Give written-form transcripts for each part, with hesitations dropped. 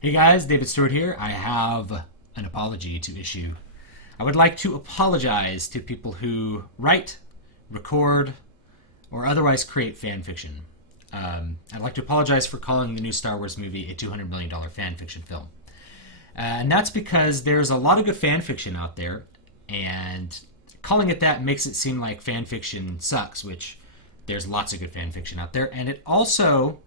Hey guys, David Stewart here. I have an apology to issue. I would like to apologize to people who write, record, or otherwise create fan fiction. I'd like to apologize for calling the new Star Wars movie a $200 million fan fiction film. And that's because there's a lot of good fan fiction out there, and calling it that makes it seem like fan fiction sucks, which there's lots of good fan fiction out there. And it also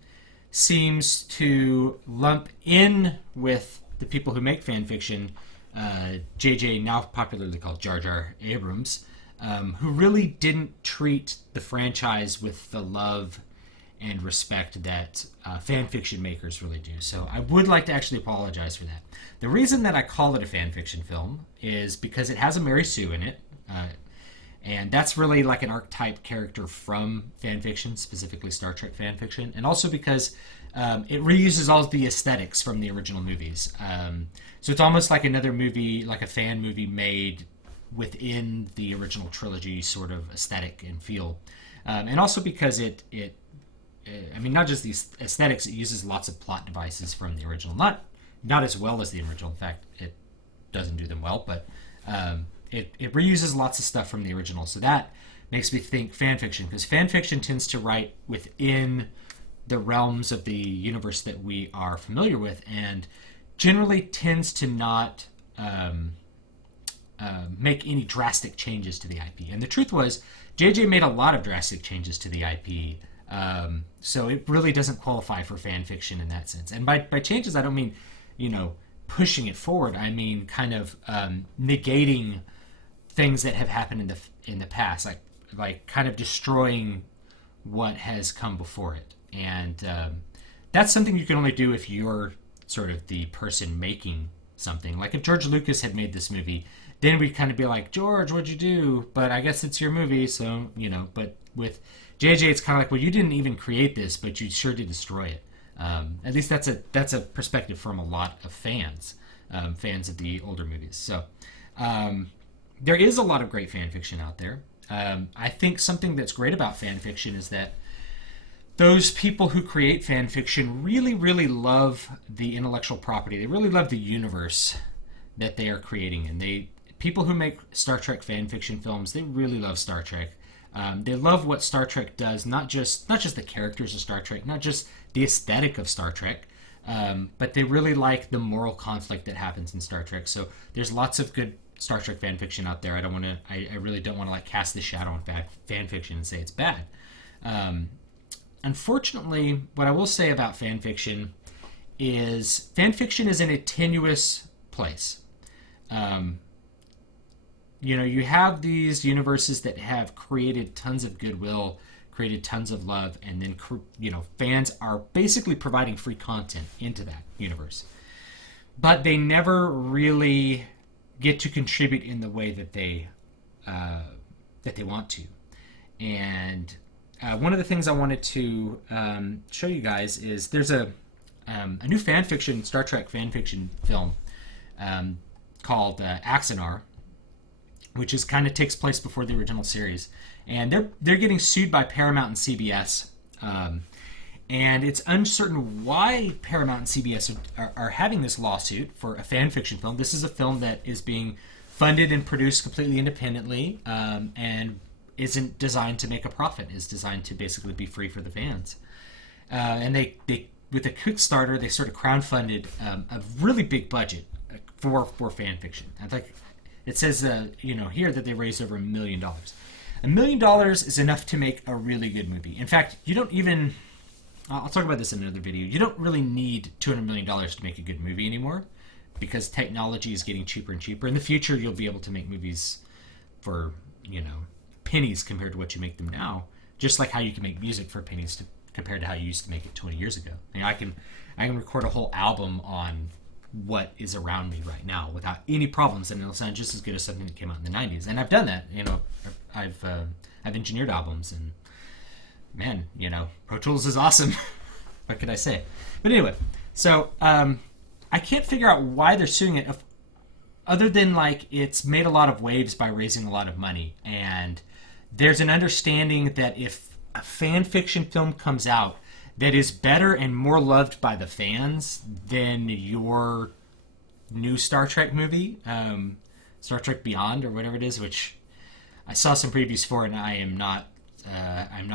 seems to lump in with the people who make fan fiction, JJ, now popularly called Jar Jar Abrams, who really didn't treat the franchise with the love and respect that fan fiction makers really do. So I would like to actually apologize for that. The reason that I call it a fan fiction film is because it has a Mary Sue in it, and that's really like an archetype character from fan fiction, specifically Star Trek fan fiction, and also because it reuses all the aesthetics from the original movies. So it's almost like another movie, like a fan movie made within the original trilogy sort of aesthetic and feel. And also because I mean, not just these aesthetics, it uses lots of plot devices from the original. Not as well as the original. In fact, it doesn't do them well, but it reuses lots of stuff from the original. So that makes me think fan fiction, because fan fiction tends to write within the realms of the universe that we are familiar with, and generally tends to not make any drastic changes to the IP. And the truth was, JJ made a lot of drastic changes to the IP. So it really doesn't qualify for fan fiction in that sense. And by changes, I don't mean, pushing it forward. I mean kind of negating things that have happened in the past, like kind of destroying what has come before it. And that's something you can only do if you're sort of the person making something. Like if George Lucas had made this movie, then we'd kind of be like, George, what'd you do? But I guess it's your movie, so, but with JJ, it's kind of like, well, you didn't even create this, but you sure did destroy it. At least that's a perspective from a lot of fans of the older movies. So there is a lot of great fan fiction out there. I think something that's great about fan fiction is that those people who create fan fiction really, really love the intellectual property. They really love the universe that they are creating. And people who make Star Trek fan fiction films, they really love Star Trek. They love what Star Trek does, not just the characters of Star Trek, not just the aesthetic of Star Trek, but they really like the moral conflict that happens in Star Trek. So there's lots of good Star Trek fan fiction out there. I really don't want to like cast this shadow on fan fiction and say it's bad. Unfortunately, what I will say about fan fiction is in a tenuous place. You have these universes that have created tons of goodwill, created tons of love, and then, fans are basically providing free content into that universe. But they never really get to contribute in the way that they want to. And one of the things I wanted to show you guys is there's a new Star Trek fan fiction film called Axanar, which is kind of takes place before the original series, and they're getting sued by Paramount and CBS, and it's uncertain why Paramount and CBS are having this lawsuit for a fan fiction film. This is a film that is being funded and produced completely independently, and isn't designed to make a profit. It's designed to basically be free for the fans, and they with a Kickstarter they sort of crowdfunded a really big budget for fan fiction. I think it says, here that they raised over $1 million. $1 million is enough to make a really good movie. In fact, you don't even, I'll talk about this in another video, you don't really need $200 million to make a good movie anymore, because technology is getting cheaper and cheaper. In the future, you'll be able to make movies for, pennies compared to what you make them now, just like how you can make music for pennies compared to how you used to make it 20 years ago. I can record a whole album on what is around me right now without any problems, and it'll sound just as good as something that came out in the 90s. And I've done that. I've engineered albums, and man, Pro Tools is awesome. What could I say? But anyway, so I can't figure out why they're suing it, other than like it's made a lot of waves by raising a lot of money, and there's an understanding that if a fan fiction film comes out, that is better and more loved by the fans than your new Star Trek movie, Star Trek Beyond or whatever it is, which I saw some previews for, and I'm not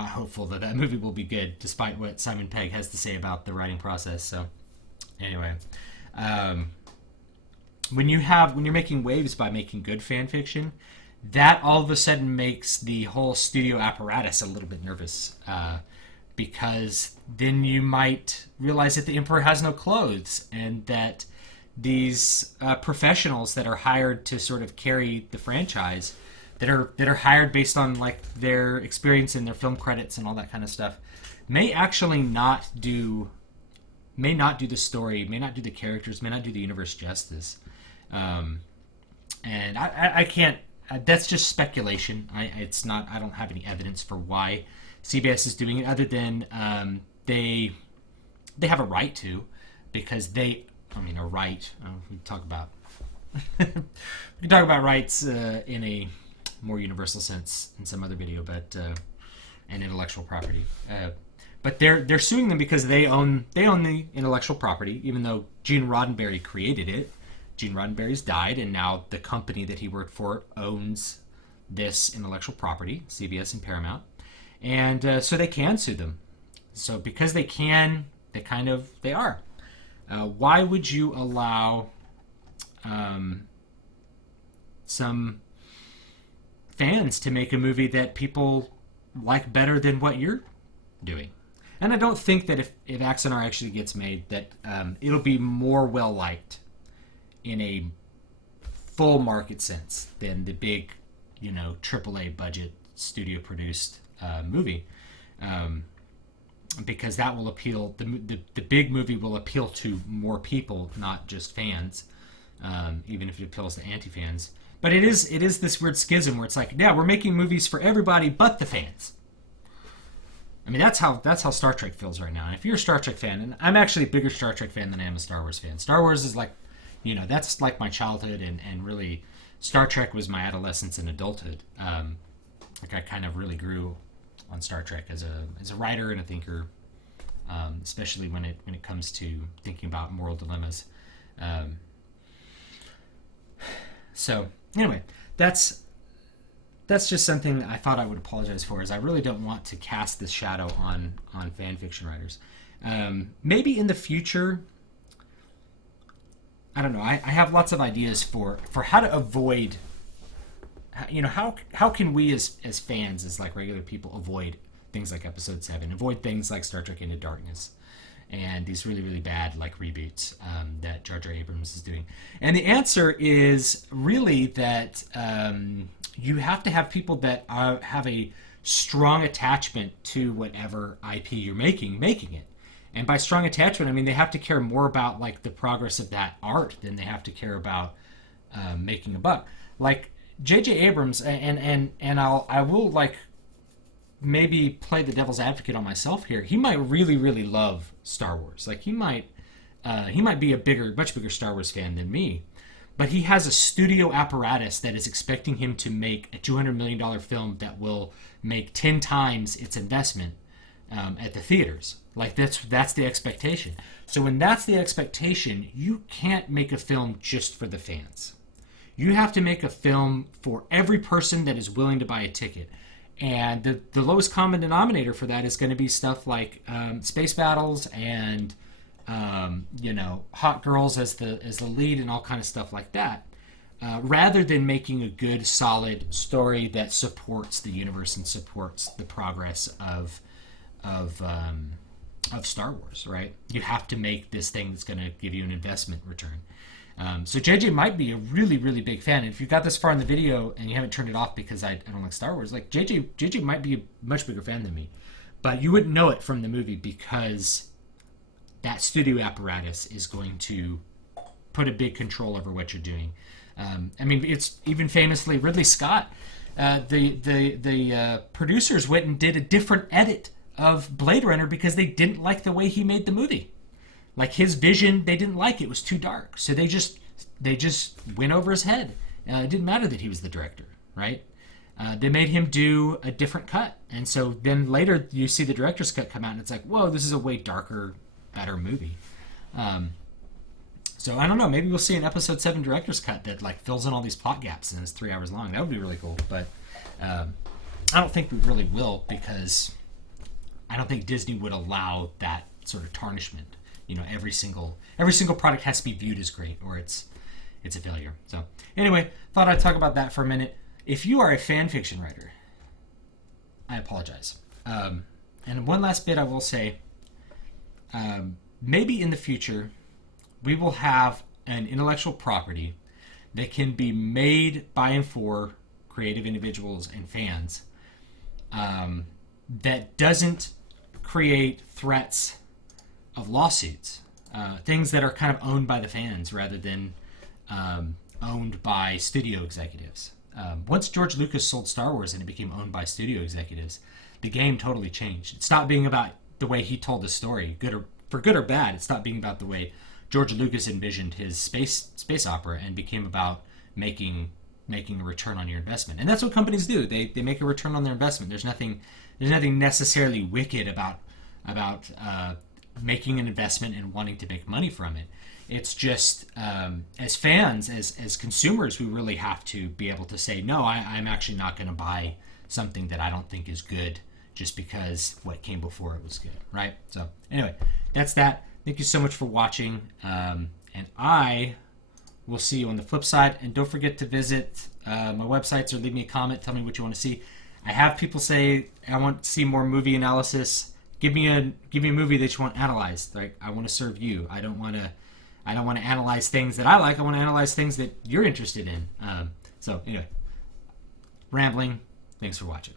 hopeful that that movie will be good, despite what Simon Pegg has to say about the writing process. So, anyway, when you're making waves by making good fan fiction, that all of a sudden makes the whole studio apparatus a little bit nervous, because then you might realize that the emperor has no clothes, and that these professionals that are hired to sort of carry the franchise, that are hired based on like their experience and their film credits and all that kind of stuff, may actually not do the story, may not do the characters, may not do the universe justice. And I can't. That's just speculation. I don't have any evidence for why CBS is doing it, other than they have a right to, because a right. We talk about rights in a more universal sense in some other video, but and intellectual property. But they're suing them because they own the intellectual property, even though Gene Roddenberry created it. Gene Roddenberry's died, and now the company that he worked for owns this intellectual property, CBS and Paramount, and so they can sue them. So because they can, they are. Why would you allow some fans to make a movie that people like better than what you're doing? And I don't think that if Axanar actually gets made, that it'll be more well liked in a full market sense than the big, AAA budget studio produced movie, because that will appeal. The big movie will appeal to more people, not just fans, even if it appeals to anti-fans. But it is this weird schism where it's like, yeah, we're making movies for everybody but the fans. I mean, that's how Star Trek feels right now. And if you're a Star Trek fan, and I'm actually a bigger Star Trek fan than I am a Star Wars fan. Star Wars is like, that's like my childhood, and really Star Trek was my adolescence and adulthood. Like I kind of really grew on Star Trek as a writer and a thinker, especially when it comes to thinking about moral dilemmas. So anyway, that's just something I thought I would apologize for, as I really don't want to cast this shadow on fan fiction writers. Maybe in the future, I don't know. I have lots of ideas for how to avoid. How can we as fans, as like regular people, avoid things like Episode 7, avoid things like Star Trek Into Darkness, and these really, really bad like reboots that Jar Jar Abrams is doing? And the answer is really that you have to have people that have a strong attachment to whatever IP you're making it. And by strong attachment, I mean they have to care more about like the progress of that art than they have to care about making a buck. Like J.J. Abrams, and I will like maybe play the devil's advocate on myself here. He might really, really love Star Wars. Like he might be a much bigger Star Wars fan than me. But he has a studio apparatus that is expecting him to make a $200 million film that will make 10 times its investment at the theaters. Like that's the expectation. So when that's the expectation, you can't make a film just for the fans. You have to make a film for every person that is willing to buy a ticket. And the lowest common denominator for that is going to be stuff like space battles and hot girls as the lead and all kind of stuff like that, rather than making a good, solid story that supports the universe and supports the progress of Star Wars. Right? You have to make this thing that's going to give you an investment return. So JJ might be a really, really big fan. And if you got this far in the video and you haven't turned it off because I don't like Star Wars, like JJ might be a much bigger fan than me, but you wouldn't know it from the movie because that studio apparatus is going to put a big control over what you're doing. I mean, it's even famously Ridley Scott. The producers went and did a different edit of Blade Runner because they didn't like the way he made the movie. Like his vision, they didn't like. It was too dark, so they just went over his head. It didn't matter that he was the director, right? They made him do a different cut, and so then later you see the director's cut come out, and it's like, whoa, this is a way darker, better movie. So I don't know. Maybe we'll see an episode 7 director's cut that like fills in all these plot gaps and is 3 hours long. That would be really cool. But I don't think we really will, because I don't think Disney would allow that sort of tarnishment. Every single product has to be viewed as great, or it's a failure. So anyway, thought I'd talk about that for a minute. If you are a fan fiction writer, I apologize. And one last bit I will say, maybe in the future we will have an intellectual property that can be made by and for creative individuals and fans, that doesn't create threats of lawsuits, things that are kind of owned by the fans rather than owned by studio executives. Once George Lucas sold Star Wars and it became owned by studio executives, the game totally changed. It stopped being about the way he told the story, for good or bad. It stopped being about the way George Lucas envisioned his space opera, and became about making a return on your investment. And that's what companies do. They make a return on their investment. There's nothing necessarily wicked about making an investment and wanting to make money from it. It's just, as fans, as consumers, we really have to be able to say, no, I'm actually not going to buy something that I don't think is good just because what came before it was good, right? So anyway, that's that. Thank you so much for watching, and I will see you on the flip side. And don't forget to visit my websites or leave me a comment. Tell me what you want to see. I have people say, I want to see more movie analysis. Give me a movie that you want analyzed. Like, I want to serve you. I don't want to analyze things that I like. I want to analyze things that you're interested in. So anyway, rambling. Thanks for watching.